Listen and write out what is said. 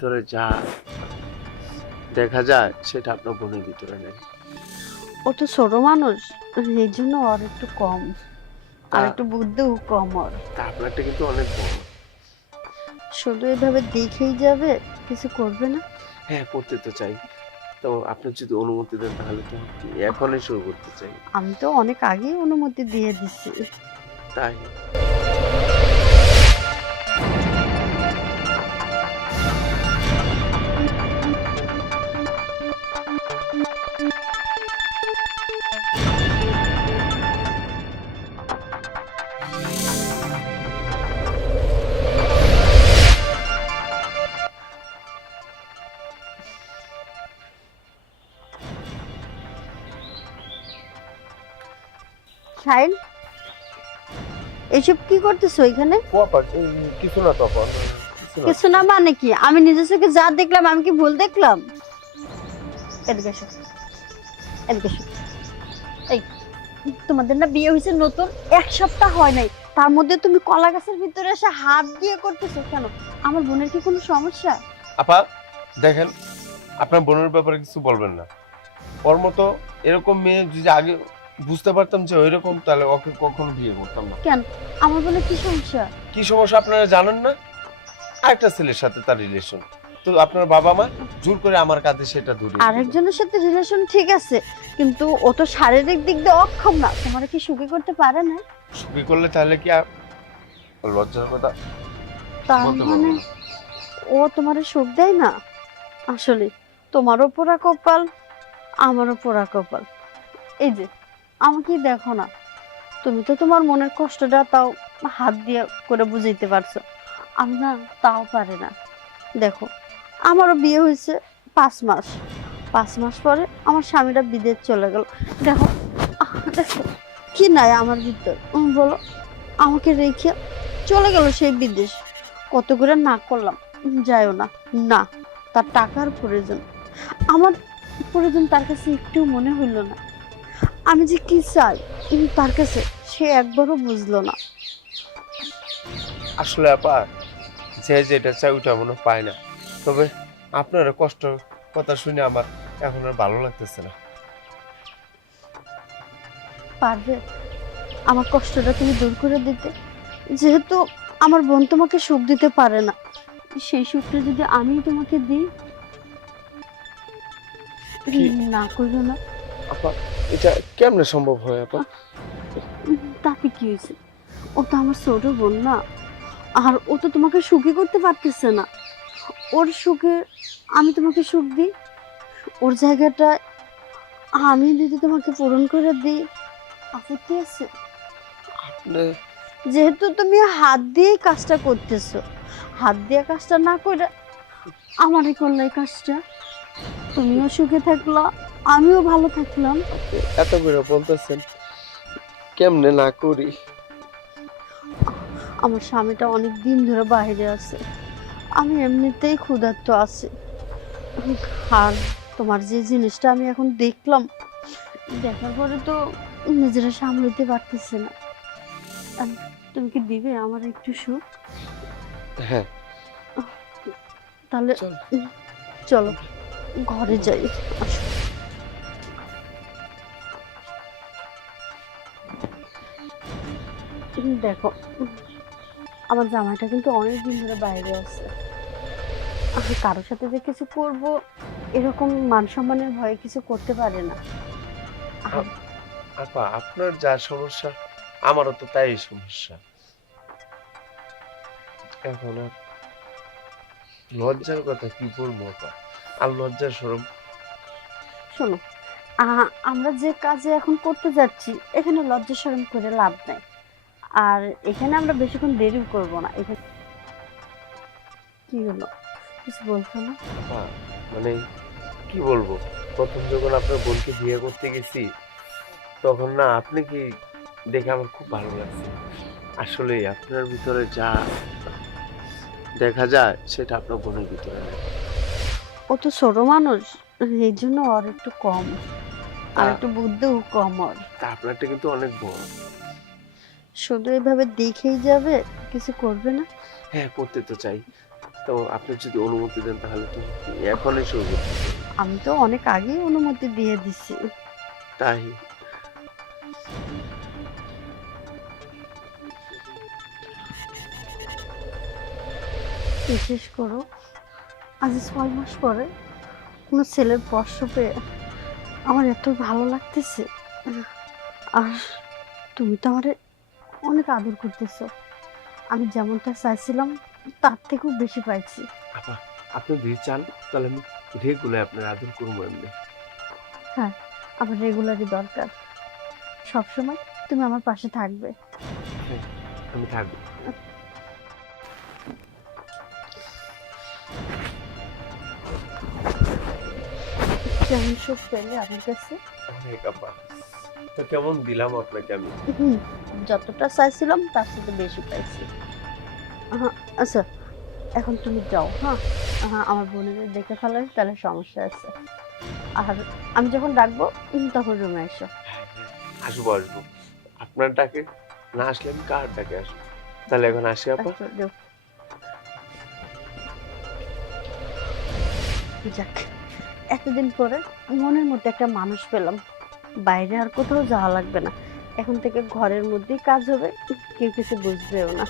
ভিতরে যা দেখা যায় সেটা আপনার বোনের ভিতরে নেই। ও তো ছোট মানুষ, এই জন্য ওর একটু কম, আর তা একটু বুদ্ধিও কম ওর। তা আপনারটা কিন্তু অনেক বড়। শুধু এভাবে দেখেই যাবে, কিছু করবে না? হ্যাঁ, করতে তো চাই। তো আপনি যদি অনুমতি দেন তাহলে তো এখনই শুরু করতে চাই। আমি তো অনেক আগেই অনুমতি দিয়ে দিছি। তাই সাইল, এইসব কি করতেছো এখানে? কিছু না তখন কিছু না। কিছু না মানে কি? আমি নিজের চোখে যা দেখলাম, আমি কি ভুল দেখলাম? এদিকে এসো, এদিকে এসো। এই, তোমাদের না বিয়ে হয়েছে নতুন, 1 সপ্তাহ হয় নাই, তার মধ্যে তুমি কলা গাছের ভিতরে এসে হাত দিয়ে করতেছো কেন? আমার বোনের কি কোনো সমস্যা? আপা দেখেন, আপনার বোনের ব্যাপারে কিছু বলবেন না। ওর মতো এরকম মেয়ে যদি আগে বুঝতে পারতাম যে ওইরকম, তাহলে ওকে কখনো বিয়ে করতাম না। কেন, আমার বোনের কি সমস্যা? কি সমস্যা আপনারা জানেন না? আরেকটা ছেলের সাথে তার রিলেশন। তো আপনার বাবা মা জোর করে আমার কাঁধে সেটা ধরিয়ে দিল। আরেকজনের সাথে রিলেশন ঠিক আছে, কিন্তু ও তো শারীরিক দিক দিয়ে অক্ষম না, তোমার কি সুখী করতে পারে না? সুখী করলে তাহলে কি লজ্জার কথা তার বলতে পারবো মানে না। ও তোমারে সুখ দেয় না? আসলে তোমারও পোড়া কপাল, আমারও পোড়া কপাল। এই যে, আমাকে দেখো না, তুমি তো তোমার মনের কষ্টটা তাও হাত দিয়ে করে বুঝাইতে পারছো, আমি না তাও পারে না। দেখো, আমারও বিয়ে হয়েছে 5 মাস, 5 মাস পরে আমার স্বামীরা বিদেশ চলে গেল। দেখো, দেখো কি নাই আমার ভিতর, বলো। আমাকে রেখে চলে গেল সেই বিদেশ। কত করে না করলাম, যাইও না, না, তার টাকার প্রয়োজন, আমার প্রয়োজন তার কাছে একটু মনে হইল না। আমি যে কি চাই তার কাছে সে একবারও বুঝলো না। আসলে আপা, যে যেটা চাই ওটা মনে হয় পায় না। তবে আপনার কষ্ট কথা শুনে আমার এখন আর ভালো লাগতেছে না। পারবে আমার কষ্টটা তুমি দূর করে দিতে? যেহেতু আমার বোন তোমাকে সুখ দিতে পারে না, সেই সুখটা যদি আমি তোমাকে দিই। কি না করো না। আপা, এটা কেমনে সম্ভব হয় আপা? তাতে কি হয়েছে? ও তো আমার ছোট বোন না, আর ও তো তোমাকে সুখী করতে পারতেছে না। ওর সুখে আমি তোমাকে সুখ দিই, ওর জায়গাটা আমি যদি তোমাকে পূরণ করে দিই, আপত্তি আছে? আপনি যেহেতু তুমি হাত দিয়ে কাজটা করতেছো, হাত দিয়ে কাজটা না করে আমারই করলে এই কাজটা, তুমিও সুখে থাকলা, আমিও ভালো থাকলাম। এত করে বলতেছেন, কেমনে না করি? আমার স্বামীটা অনেক দিন ধরে বাইরে আছে, আমি এমনিতেই ক্ষুধার্ত আছি, আর তোমার যে জিনিসটা আমি এখন দেখলাম, দেখার পরে তো নিজেরা সামলাতে পারতেছে না। তুমি কি দিবে আমার একটু সুখ? হ্যাঁ, তাহলে চল। উম, চলো ঘরে যাই, আসো। দেখো, আমার জামাইটা কিন্তু অনেকদিন ধরে বাইরে আছে, আমি কারোর সাথে যে কিছু করব এরকম মান সম্মানের ভয়ে কিছু করতে পারে না। আর আপা, আপনার যা সমস্যা আমারও তো তাই সমস্যা। এখন আর লজ্জার কথা কি বলবো আপা? আর লজ্জার শরম। শোনো, আমরা যে কাজে এখন করতে যাচ্ছি এখানে লজ্জা শরম করে লাভ নাই, আর এখানে আমরা বেশিক্ষণ দেরিও করব না। এখানে কি হলো, কিছু বলছো না? আপা, মানে কি বলবো, প্রথম যখন আপনার বোনকে বিয়ে করতে গেছি তখন না আপনি কি দেখে আমার খুব ভালো লাগছে। আসলে আপনার ভিতরে যা দেখা যায় সেটা আপনার বোনের ভিতরে নেই। ও তো ছোট মানুষ, এই জন্য ওর একটু কম, আর তা একটু বুদ্ধিও কম ওর। তা আপনারটা কিন্তু অনেক বড়। শুধু এভাবে দেখেই যাবে, কিছু করবে না? হ্যাঁ, করতে তো চাই। তো আপনি যদি অনুমতি দেন তাহলে তো এখনই শুরু করতে পারি। আমি তো অনেক আগেই অনুমতি দিয়ে দিছি। তাই বিশেষ করো আজ 6 মাস পরে কোনো ছেলের স্পর্শ পেয়ে আমার এত ভালো লাগতেছে। আর তুমি তো আমারে অনেক আদর করতেছো। আমি যেমনটা চাইছিলাম তার থেকেও বেশি পাইছি। আপা, আপনি যদি চান তাহলে আমি রেগুলার আপনার আদর করবো এমনি। হ্যাঁ, আমার রেগুলারই দরকার। সবসময় তুমি আমার পাশে থাকবে। হ্যাঁ, আমি থাকবো। কেমন সুখ পেলে আমার কাছে? অনেক আপা, তো কেমন দিলাম আপনাকে আমি? হুম, যতটা চাইছিলাম তার সাথে বেশি পাইছি। আচ্ছা, এখন তুমি যাও। হ্যাঁ, আমার বোনের দেখে ফেলাই তাহলে সমস্যা আছে। আর আমি যখন ডাকবো তুমি তখন রুমে এসো। হ্যাঁ, হ্যাঁ, আসবো আসবো। আপনার ডাকে না আসলে আমি কার ডাকে আসবো? তাহলে এখন আসি আপা। আচ্ছা, যাও। যাক, এতদিন পরে মনের মধ্যে একটা মানুষ পেলাম। বাইরে আর কোথাও যাওয়া লাগবে না। এখন থেকে ঘরের মধ্যেই কাজ হবে, কেউ কিছু বুঝবেও না।